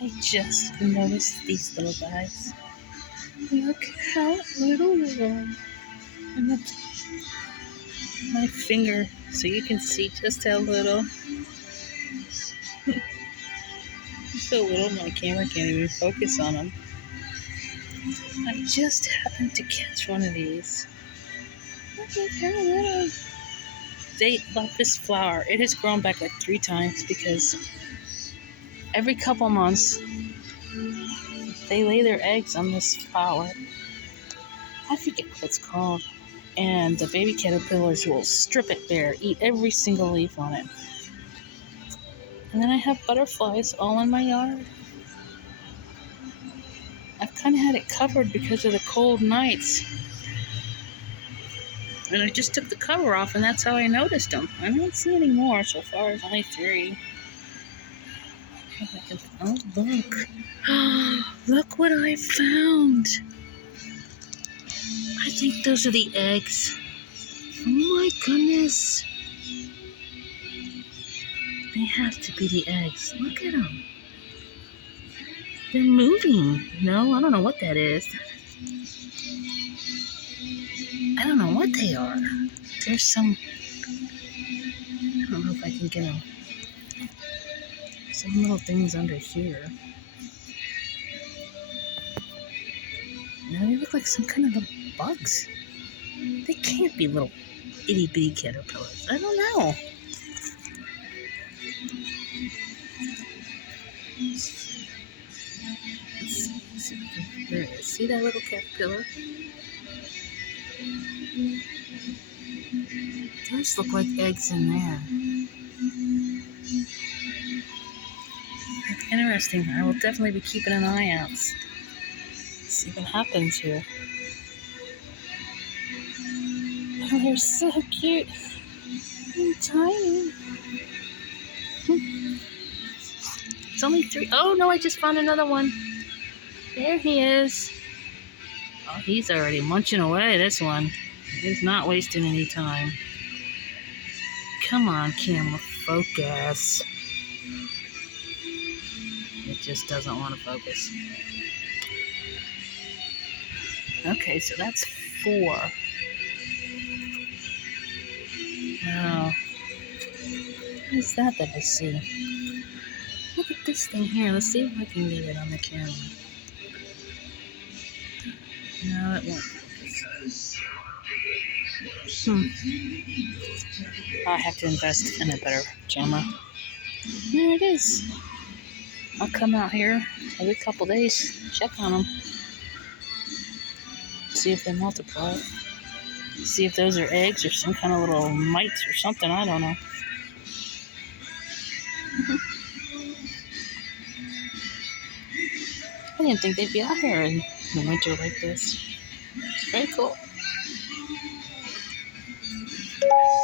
I just noticed these little guys. Look how little they are. And that's my finger, so you can see just how little. They're so little my camera can't even focus on them. I just happened to catch one of these. Look how little. They love this flower. It has grown back like 3 times because every couple months they lay their eggs on this flower. I forget what it's called. And the baby caterpillars will strip it bare, eat every single leaf on it. And then I have butterflies all in my yard. I've kind of had it covered because of the cold nights. And I just took the cover off, and that's how I noticed them. I don't see any more so far. It's only 3. Oh, look. Look what I found. I think those are the eggs. Oh my goodness. They have to be the eggs. Look at them. They're moving. No, I don't know what that is. I don't know what they are. There's some... I don't know if I can get them. Some little things under here. No, they look like some kind of little bugs. They can't be little itty-bitty caterpillars. I don't know. There it is. See that little caterpillar? Those look like eggs in there. Interesting. I will definitely be keeping an eye out. See what happens here. Oh, they're so cute. And tiny. It's only 3. Oh, no, I just found another one. There he is. Oh, he's already munching away, this one. He's not wasting any time. Come on, camera, focus. It just doesn't want to focus. Okay, so that's 4. Now, what is that I see? Look at this thing here. Let's see if I can get it on the camera. No, it won't. I have to invest in a better camera. There it is. I'll come out here every couple days, check on them, see if they multiply, see if those are eggs or some kind of little mites or something, I don't know. I didn't think they'd be out here in the winter like this. It's very cool.